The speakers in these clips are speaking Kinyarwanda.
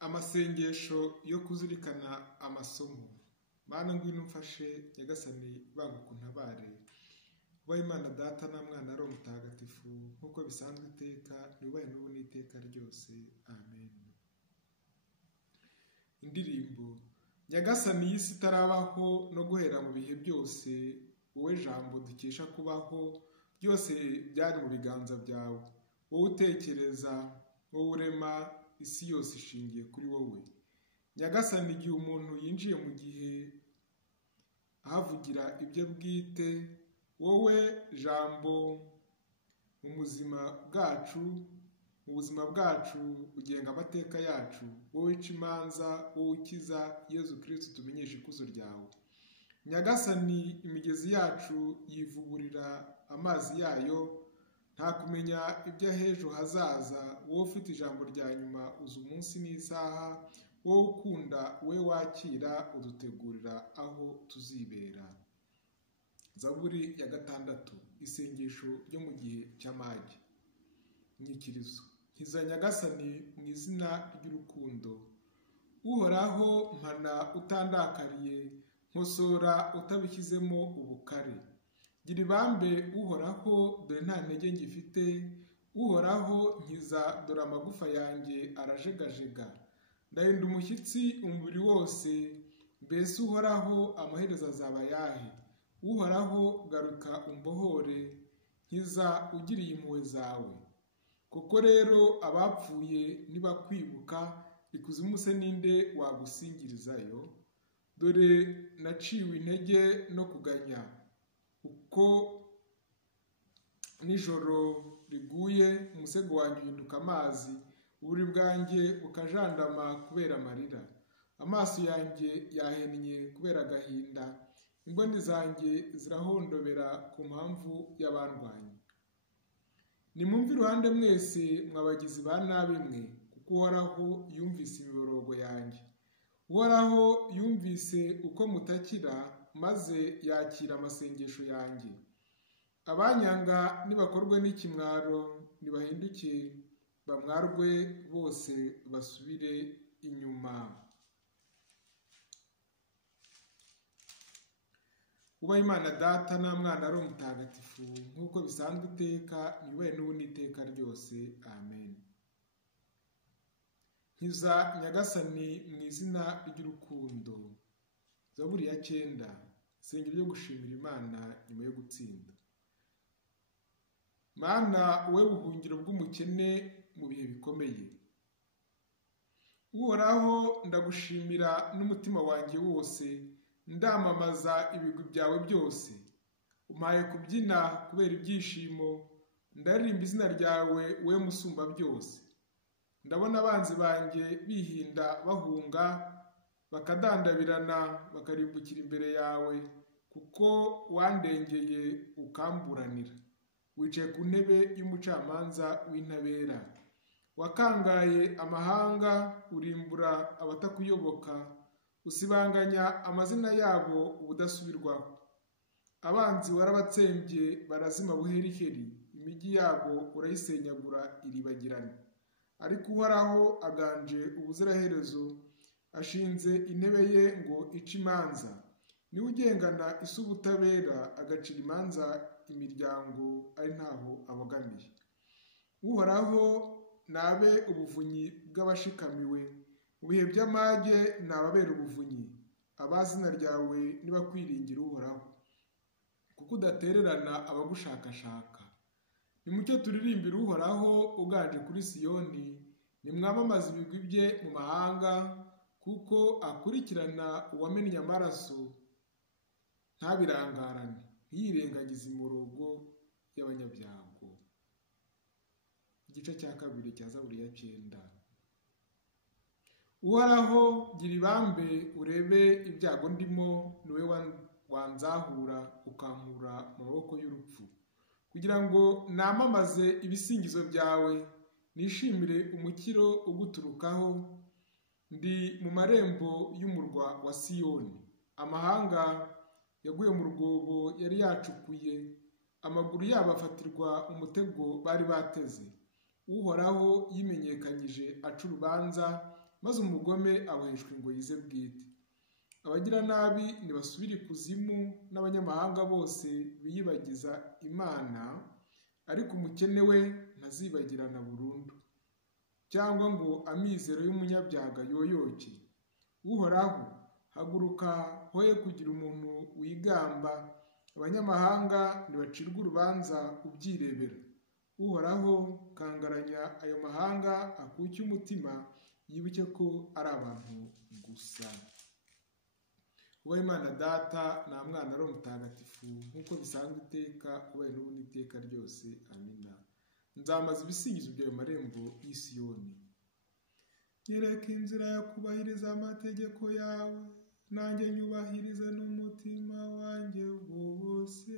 Amasengesho yo kuzirikana amasomo. Mana ngwino umfashe nyagasani banguka untabare. Ubaye Imana Data na Mwana ari Mutagatifu nkuko bisanzwe iteka nibaye n'ubu n'iteka ryose. Amen. Indirimbo. Nyagasani y'isi itarabaho no guhera mu bihe byose, wowe jambo dukesha kubaho, byose byari mu biganza byawe. Wowe utekereza, wowe urema, isi yose ishingiye kuri wowe. Nyagasani igihe umuntu yinjiye mu gihe ahavugira ibyo bwite, wowe jambo mu buzima bwacu ugenga amateka yacu, wowe uca imanza, wowe ukiza, Yezu Kristo tumenyesha ikuzo ryawe. Nyagasani imigezi yacu yivuburira amazi yayo, nta kumenya iby'ejo hazaza, wowe ufite ijambo rya nyuma uzi umunsi n'isaha, wowe ukunda, wowe wakira udutegurira aho tuzibera. Zaburi ya 6, isengesho ryo mu gihe cy'amage. Inyikirizo. Nkiza Nyagasani mu izina ry'urukundo. Uhoraho mpana utandakariye, nkosora utabishyizemo ubukare. Gira ibambe Uhoraho, dore nta ntege ngifite. Uhoraho nkiza, dore amagufa yanjye arajegajega. Ndahinda umushyitsi umubiri wose, mbese Uhoraho amaherezo azaba ayahe? Uhoraho garuka umbohore, nkiza ugiriye impuhwe zawe. Koko rero abapfuye nibakwibuka, ikuzimu se ninde wagusingirizayo? Dore naciwe intege no kuganya, uko nijoro riguye umusego wanjye uhinduka amazi, uburi bwanjye bukajandama kubera amarira. Amaso yanjye yahennye kubera agahinda, imboni zanjye zirahondobera ku mpamvu y'abandwanya. Nimwumve iruhande mwese mwabagizi ba nabi mwe, kuko Uhoraho yumvise imiborogo yanjye. Uhoraho yumvise uko mutakira, maze yakira amasengesho yanjye. Abanyanga nibakorwe n'ikimwaro, nibahinduke bamwarwe bose basubire inyuma. Ubaye Imana Data na Mwana ari Mutagatifu nkuko bisanzwe iteka nibaye n'ubu n'iteka ryose. Amen. Nkiza Nyagasani mu izina ry'urukundo. Zaburi ya 9, isengero ryo gushimira Imana nyuma yo gutsinda. Mana wowe buhungiro bw'umukene mu bihe bikomeye. Uhoraho ndagushimira n'umutima wanjye wose, ndamamaza ibigwi byawe byose. Umpaye kubyina kubera ibyishimo, ndaririmba izina ryawe wowe musumba byose. Ndabona abanzi banjye bihinda bahunga, bakadandabirana bakarimbukira imbere yawe, kuko wandengeye ukamburanira. Wicaye ku ntebe y'umucamanza w'intabera. Wakangaye amahanga, urimbura abatakuyoboka, usibanganya amazina yabo ubudasubirwaho. Abanzi warabatsembye barazima buheriheri, imijyi yabo urayisenyagura iribagirana. Ariko Uhoraho aganje ubuziraherezo, ashinze intebe ye ngo ice imanza. Niwe ugengana isi ubutabera, agacira imanza imiryango ari ntaho abogamiye. Uhoraho nabe ubuvunyi bw'abashikamiwe, mu bihe by'amage nababera ubuvunyi. Abazina ryawe nibakwiringira Uhoraho, kuko udatererana abagushakashaka. Nimucyo turirimbira Uhoraho uganje kuri Siyoni, nimwamamaza ibigwi bye mu mahanga, kuko akurikirana uwamennye amaraso ntabirangarane, ntiyirengagize imorogo y'abanyabyago. Igice cya 2 cya Zaburi ya 9. Uhoraho gira ibambe urebe ibyago ndimo, niwe wanzahura ukankura mu maboko y'urupfu, kugira ngo namamaze ibisingizo byawe, nishimire umukiro uguturukaho. Ndi mu marembo y'umurwa wa Siyoni. Amahanga yaguye mu rwobo yari yacukuye, amaguru yabo afatirwa umutego bari bateze. Uhoraho yimenyekanyije aca urubanza, maze umugome aboheshwa ingoyi ze bwite. Abagiranabi ntibasubire ikuzimu, n'abanyamahanga bose biyibagiza Imana, ariko umukene we ntazibagirana burundu, cyangwa ngo amizero y'umunyabyaga yoyoke. Uhoraho, haguruka hoye kugira umuntu wigamba, abanyamahanga ntibacirwe urubanza ubyirebera. Uhoraho, kangaranya ayo mahanga akuke umutima, yibuke ko ari abantu gusa. Ubahe Imana Data na Mwana ari Mutagatifu, nk'uko bisanzwe iteka, ubahe n'ubundi iteka ryose. Amina. Nzamaza ibisingizo byayo marembo y'i Siyoni. Nyereka inzira yo kubahiriza amategeko yawe, nanjye nyubahirize n'umutima wanjye wose.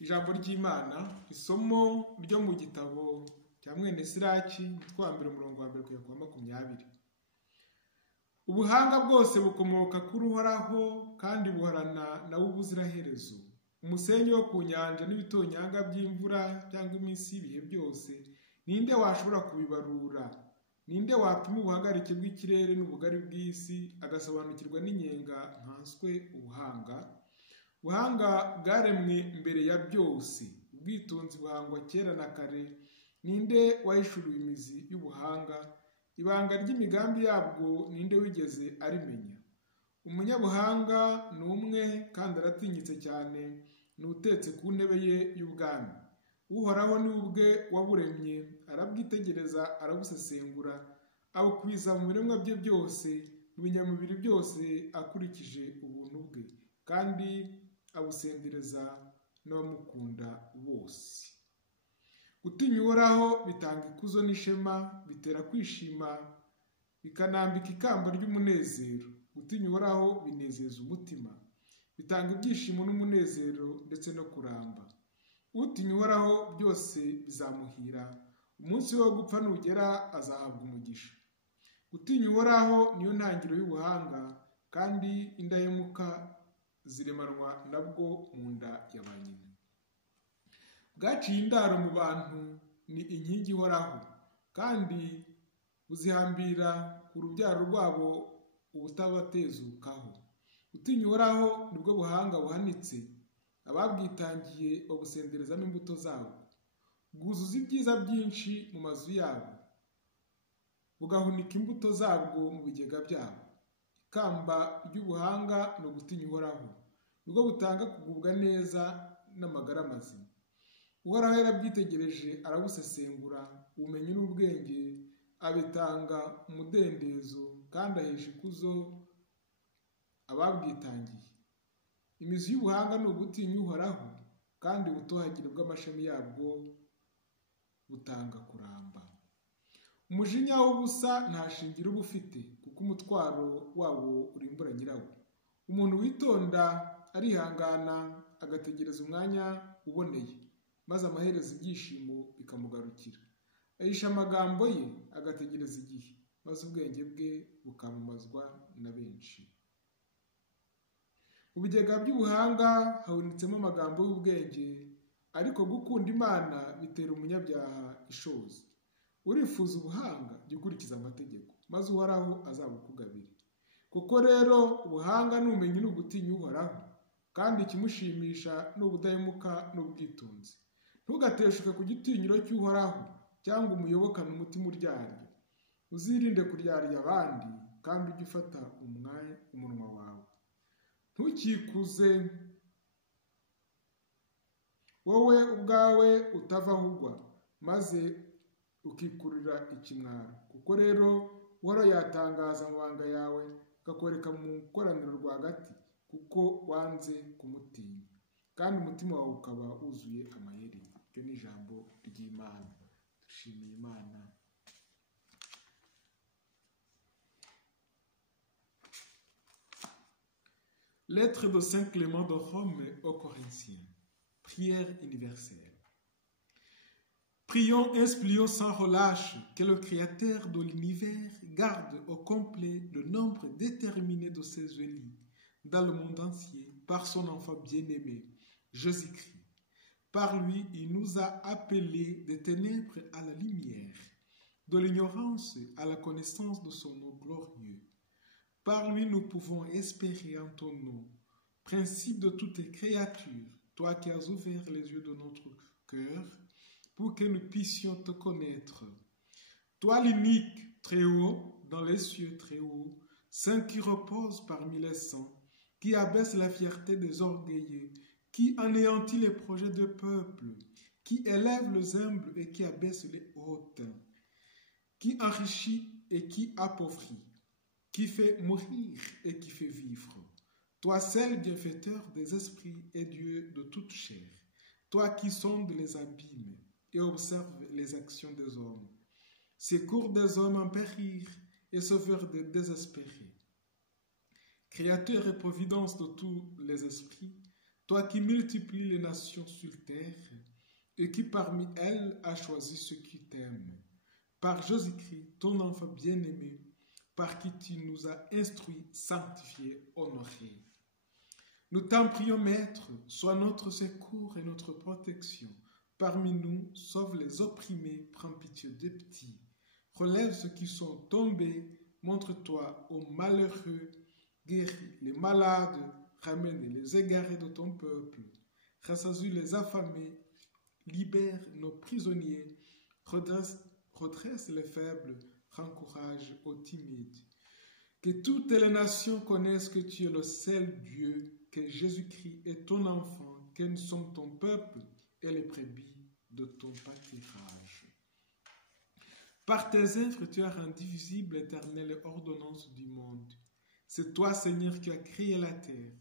Ijambo ry'Imana, isomo ryo mu gitabo cya mwene Siraki, umutwe wa mbere umurongo wa mbere kugera ku wa 20. Ubuhanga bwose bukomoka kuri Uhoraho, kandi buhorana nawe ubuziraherezo. Umusenyi wo ku nyanja n'ibitonyanga by'imvura cyangwa iminsi y'ibihe byose, ninde washobora kubibarura? Ninde wapima ubuhagarike bw'ikirere n'ubugari bw'isi, agasobanukirwa n'inyenga nkanswe ubuhanga? Ubuhanga bwaremwe mbere ya byose, ubwitonzi buhangwa kera na kare. Ninde wahishuriwe imizi y'ubuhanga? Ibanga ry'imigambi yabwo ninde wigeze arimenya? Umunyabuhanga ni umwe, kandi aratinyitse cyane, ni utetse ku ntebe ye y'ubwami. Uhoraho ni ubwe waburemye, arabwitegereza, arabusesengura, abukwiza mu biremwa bye byose, mu binyamubiri byose akurikije ubuntu bwe, kandi abusendereza n'abamukunda bose. Gutinya Uhoraho bitanga ikuzo n'ishema, bitera kwishima, bikanambika ikamba ry'umunezero. Gutinya Uhoraho binezeza umutima, bitanga ibyishimo n'umunezero ndetse no kuramba. Utinya Uhoraho byose bizamuhira, umunsi we wo gupfa nugera azahabwa umugisha. Gutinya Uhoraho niyo ntangiriro y'ubuhanga, kandi indahemuka ziremanwa nabwo mu nda ya ba nyina. Bwaciye indaro mu bantu ni inkingi ihoraho, kandi buzihambira ku rubyaro rwabo ubutabatezukaho. Gutinya Uhoraho nibwo buhanga buhanitse, ababwitangiye babusenderezamo imbuto zabo. Bwuzuza ibyiza byinshi mu mazu yabo, bugahunika imbuto zabwo mu bigega byabo. Ikamba ry'ubuhanga ni ugutinya Uhoraho, nibwo butanga kugubwa neza n'amagara mazima. Uhoraho yarabwitegereje, arabusesengura, ubumenyi n'ubwenge abitanga umudendezo, kandi ahesha ikuzo ababwitangiye. Imizi y'ubuhanga ni ugutinya Uhoraho, kandi ubutohagire bw'amashami yabwo butanga kuramba. Umujinya w'ubusa nta shingiro uba ufite, kuko umutwaro wawo urimbura nyirawo. Umuntu witonda arihangana, agategereza umwanya uboneye, maze amaherezo ibyishimo bikamugarukira. Ahisha amagambo ye, agategereza igihe, maze ubwenge bwe bukamamazwa na benshi. Mu bigega by'ubuhanga habonetsemo amagambo y'ubwenge, ariko gukunda Imana bitera umunyabyaha ishozi. Urifuza ubuhanga, jya ukurikiza amategeko, maze Uhoraho azabukugabire. Kuko rero ubuhanga n'ubumenyi ni ugutinya Uhoraho, kandi ikimushimisha ni ubudahemuka n'ubwitonzi. Ntugateshuke ku gitinyiro cy'Uhoraho, cyangwa umuyobokane umutima uryarya. Uzirinde kuryarya abandi, kandi ujye ufata umunwa wawe. Ntukikuze wowe ubwawe utavaho ugwa, maze ukikurira ikimwaro. Kuko rero Uhoraho yatangaza amabanga yawe, akakwereka mu ikoraniro rwagati, kuko wanze kumutinya, kandi umutima wawe ukaba wuzuye amayeri. Iryo ni ijambo ry'Imana. Dushimiye Imana. Lettre de Saint Clément de Rome aux Corinthiens. Prière universelle. Prions et supplions sans relâche que le Créateur de l'univers garde au complet le nombre déterminé de ses élus dans le monde entier par son enfant bien-aimé, Jésus-Christ. Par lui, il nous a appelés des ténèbres à la lumière, de l'ignorance à la connaissance de son nom glorieux. Par lui, nous pouvons espérer en ton nom, principe de toutes les créatures, toi qui as ouvert les yeux de notre cœur pour que nous puissions te connaître. Toi l'unique, très haut, dans les cieux très haut, saint qui repose parmi les saints, qui abaisse la fierté des orgueilleux, qui anéantit les projets de peuple, qui élève les humbles et qui abaisse les hautains, qui enrichit et qui appauvrit, qui fait mourir et qui fait vivre. Toi seul bienfaiteur des esprits et Dieu de toute chair, toi qui sondes les abîmes et observes les actions des hommes, secours des hommes en périr et sauveur des désespérés. Créateur et providence de tous les esprits, toi qui multiplies les nations sur terre et qui parmi elles a choisi ceux qui t'aiment. Par Jésus-Christ, ton enfant bien-aimé, par qui tu nous as instruits, sanctifiés, honorés. Nous t'en prions, Maître, sois notre secours et notre protection. Parmi nous, sauve les opprimés, prends pitié des petits. Relève ceux qui sont tombés, montre-toi aux malheureux, guéris les malades, ramène les égarés de ton peuple, rassasie les affamés, libère nos prisonniers, redresse les faibles, rend courage aux timides. Que toutes les nations connaissent que tu es le seul Dieu, que Jésus-Christ est ton enfant, que nous sommes ton peuple et les brebis de ton pâturage. Par tes œuvres, tu as rendu visible l'éternelle ordonnance du monde. C'est toi, Seigneur, qui as créé la terre,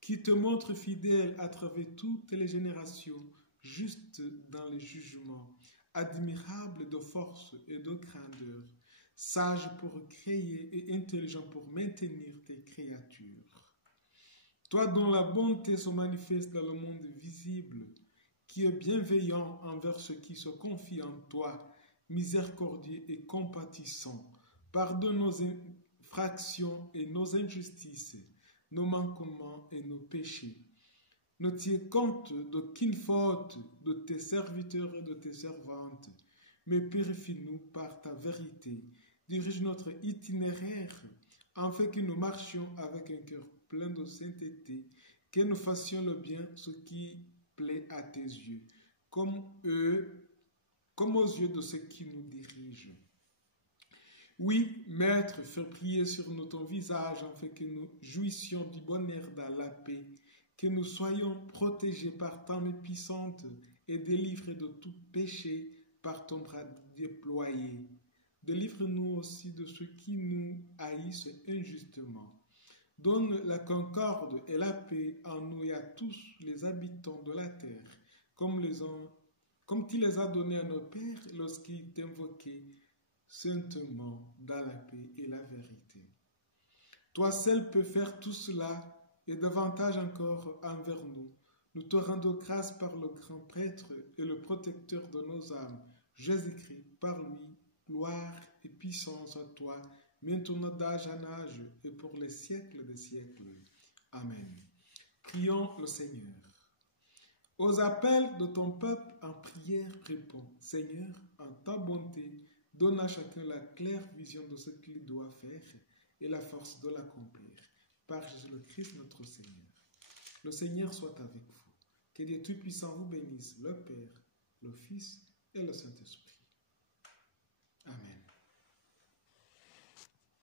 qui te montre fidèle à travers toutes les générations, juste dans les jugements, admirable de force et de grandeur, sage pour créer et intelligent pour maintenir tes créatures. Toi dont la bonté se manifeste dans le monde visible, qui est bienveillant envers ceux qui se confient en toi, miséricordieux et compatissant, pardonne nos infractions et nos injustices, nos manquements et nos péchés. Ne tiens compte d'aucune faute de tes serviteurs et de tes servantes, mais purifie-nous par ta vérité. Dirige notre itinéraire, afin que nous marchions avec un cœur plein de sainteté, que nous fassions le bien, ce qui plaît à tes yeux, comme aux yeux de ceux qui nous dirigent. Oui, Maître, fais prier sur nous ton visage, afin que nous jouissions du bonheur dans la paix, que nous soyons protégés par ta main puissante et délivrés de tout péché par ton bras déployé. Délivre-nous aussi de ceux qui nous haïssent injustement. Donne la concorde et la paix en nous et à tous les habitants de la terre, comme tu les as donnés à nos pères lorsqu'ils t'invoquaient saintement dans la paix et la vérité. Toi seul peux faire tout cela et davantage encore envers nous. Nous te rendons grâce par le grand prêtre et le protecteur de nos âmes, Jésus-Christ, par lui, gloire et puissance à toi, maintenant d'âge en âge et pour les siècles des siècles. Amen. Prions le Seigneur. Aux appels de ton peuple en prière réponds. Seigneur, en ta bonté, donne à chacun la claire vision de ce qu'il doit faire et la force de l'accomplir. Par Jésus le Christ notre Seigneur. Le Seigneur soit avec vous. Que Dieu Tout-Puissant vous bénisse, le Père, le Fils et le Saint-Esprit.